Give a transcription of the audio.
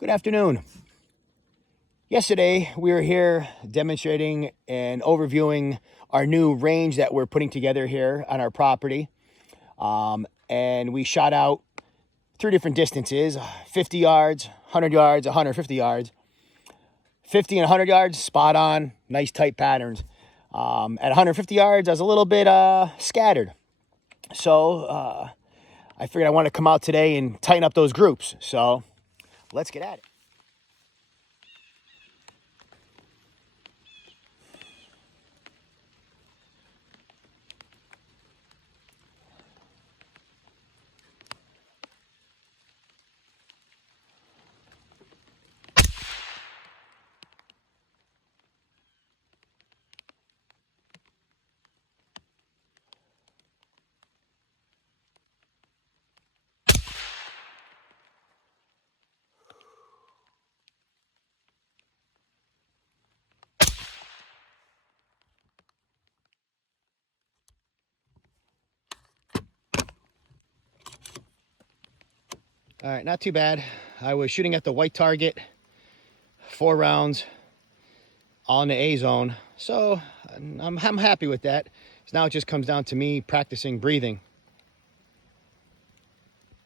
Good afternoon. Yesterday, we were here demonstrating and overviewing our new range that we're putting together here on our property. And we shot out 3 different distances, 50 yards, 100 yards, 150 yards. 50 and 100 yards, spot on, nice tight patterns. At 150 yards, I was a little bit scattered. So I figured I want to come out today and tighten up those groups. So let's get at it. All right, not too bad. I was shooting at the white target, 4 rounds, all in the A zone. So I'm happy with that. So now it just comes down to me practicing breathing.